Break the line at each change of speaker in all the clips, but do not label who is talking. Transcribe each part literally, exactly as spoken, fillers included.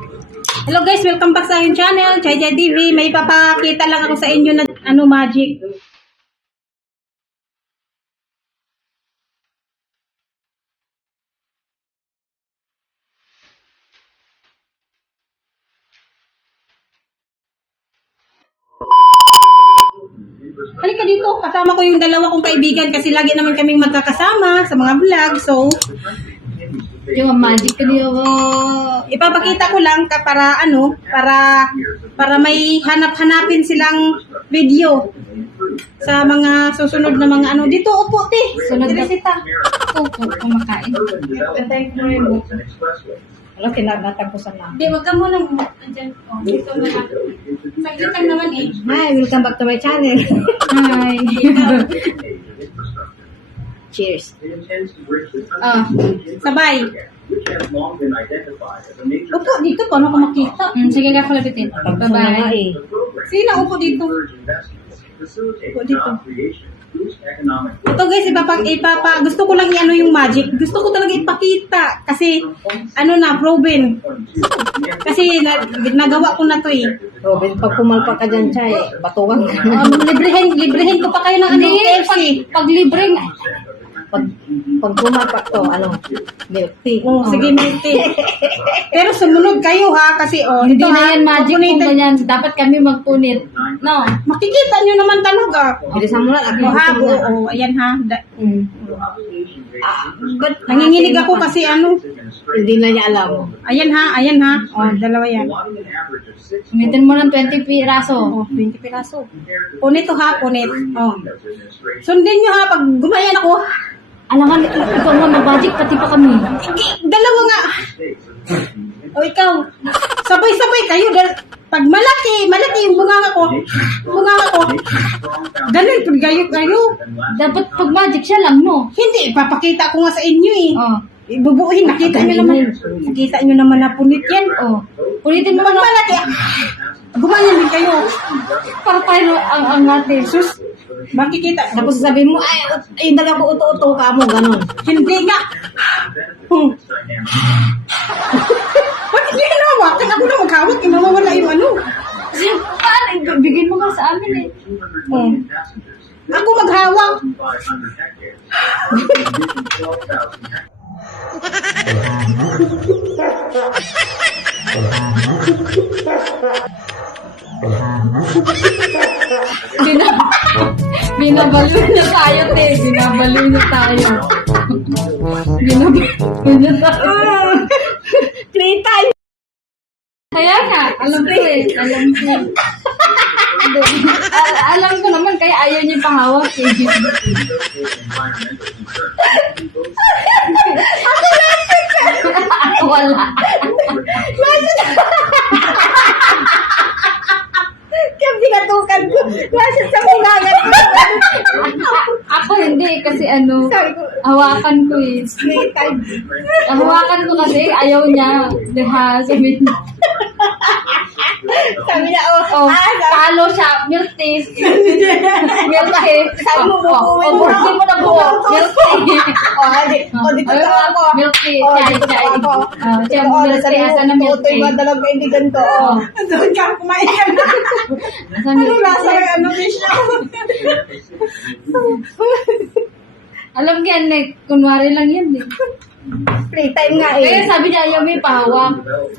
Hello guys, welcome back sa aking channel, Chai Chai T V. May papakita lang ako sa inyo na ano magic. Halika dito, kasama ko yung dalawa kong kaibigan kasi lagi naman kaming magkakasama sa mga vlog. So,
yung magic ko niyo.
ipapakita ko lang ka para ano, para para may hanap-hanapin silang video sa mga susunod na mga ano. Dito, upo, te.
Sunod na.
Teresita.
Opo, kumakain.
Kantayin ko na yung book.
Wala, kinagatapusan na.
Hindi, wag ka muna. Andyan. Oh, dito na lang. Saglit lang naman eh.
Hi, welcome back to my channel. Hi. Cheers.
Ah, sabay. Upo dito, paano ka makita?
Mm, sige ka kalabitin. Bye-bye.
Sino upo dito? Upo dito. Ito guys, ipapa, ipapa, gusto ko lang i-ano yung magic. Gusto ko talaga ipakita. Kasi, ano na, proven. Kasi, na, nagawa ko na to eh.
Robin, pag pumalpa ka dyan, Chay, batuwang ka.
Um, librehin, librehin ko pa kayo ng ano,
Hindi,
K F C.
pag, pag libreng, pag, pag pumalpa to, ano, milk tea.
Oh, sige, Milty. Pero sumunod kayo ha, kasi oh,
Hindi
ito,
na
ha,
yan magic kung
pupunitin-
ganyan. Dapat kami magpunit. No.
Makikita nyo naman talaga.
Bilisan mo lang.
Ako ha, oo, oo, ayan ha. Da-
Mm. Ah, but,
nanginginig ako kasi ano.
Hindi na niya alam.
Ayan ha, ayan ha. Oh, dalawa yan.
Umitin mo ng twenty piraso.
Oh, twenty piraso. Punit to ha, punit. Oh. Sundin nyo ha, pag gumayan ako,
Alangan, ikaw nga mag-magic, pati pa kami.
igi- dalawa nga. O ikaw, sabay-sabay kayo. Dal- pag malaki, malaki yung bunganga ko, bunganga ko, ganun, pag kayo, kayo.
Dapat pag magic siya lang, no?
Hindi, ipapakita ko nga sa inyo eh.
Oh.
Ibubuhin, nakita nyo naman. Nakita nyo naman na punit yan.
Oh. Ulitin mo
Pag
na.
malaki, gumayan din kayo.
Para tayo ang ang natin.
Sus, makikita.
Tapos sabihin mo, ay, ut- ay, dala ko uto-uto ka mo, ganun.
Hindi nga. Hmm. Bakit hindi ka nawawakan? Ako na maghawak, eh, mawawala yung ano.
Paano? Bigyan mo nga sa amin eh.
Hmm. Ako maghawak.
Bina Binabalo na tayo, te. Binabalo na tayo. Binabalo na tayo.
Playtime.
Kaya nga, alam ko eh. Alam ko. Al- alam ko naman, kaya ayaw niyo pahawak eh. Ako wala.
Kaya binatukan ko. Kasi sa bungagan ko.
Ako hindi, kasi ano, hawakan ko eh.
Playtime.
Hawakan ko kasi, ayaw niya. Diha, sabi niya.
Sabi niya, oh,
Oh,
ah, sabi-
talo siya, milk tea. Milk tea.
Sabi mo,
Oh, oh,
bubuin
oh,
mo
bubuin mo na buo. Milk tea.
Oh, di, oh, dito
Ayun,
ka ako.
milk tea.
Oh,
Chai,
dito ka
chai.
ako.
Ah,
Dito
chai,
ako,
milk
nasa
tea.
mo,
Asan na milk
ito yung
tea?
mga dalawang kaibigan ko.
Oh.
Doon ka kumain ka na.
Nasa
Ano
milk
nasa
tea?
ano siya?
Alam ko yan, eh, kunwari lang yan eh.
Playtime nga
Kaya
eh.
sabi niya, ayaw may pahawak.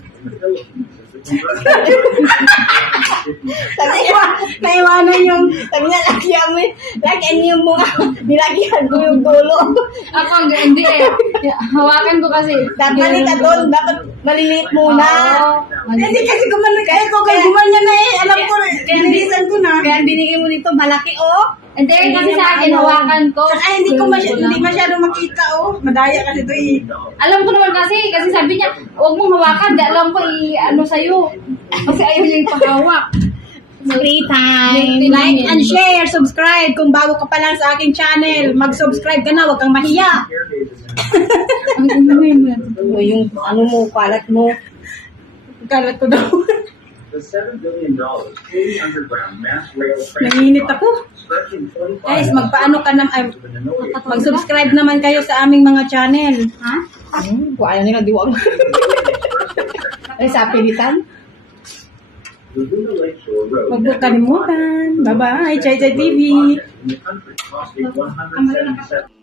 Sabi niya, naiwanan yung, sabi niya, lagyan mo, lagyan niyo yung mga, nilagyan ko yung dulo.
Ako, ang- hindi eh. Hawakan ko kasi.
Dapat ka doon, dapat maliliit muna.
Oo, maliliit.
Hindi kasi gumanon, kaya ko kayo gumanyan na eh. Alam ko, nilisan ko na.
Kaya binigay mo dito, malaki oh. Hindi, kasi sa akin, hawakan ko.
Ay, hindi ko masyado, hindi masyado makita oh. Madaya kasi ito eh.
Alam ko naman kasi, kasi sabi niya, huwag mong hawakan, di alam ko i-ano sa'yo. Kasi ayaw niya ipahawak.
Playtime. Like and share, subscribe. Kung bago ka pa lang sa aking channel, mag-subscribe ka na, huwag kang mahiya.
Ang inuwi mo.
O yung ano mo, kalat mo. Kalat ko daw.
The seven billion dollars fully underground mass rail
Nanginit ako. Guys, magpaano ka naman, mag-subscribe naman kayo sa aming mga channel.
Ha?
Hmm, kung ayaw nila diwang. Ay, sa pilitan.
Laguna Lakeshore Road.
Huwag mo kalimutan. Bye-bye. Chay Chay T V.
In the country, costing one hundred seventy-seven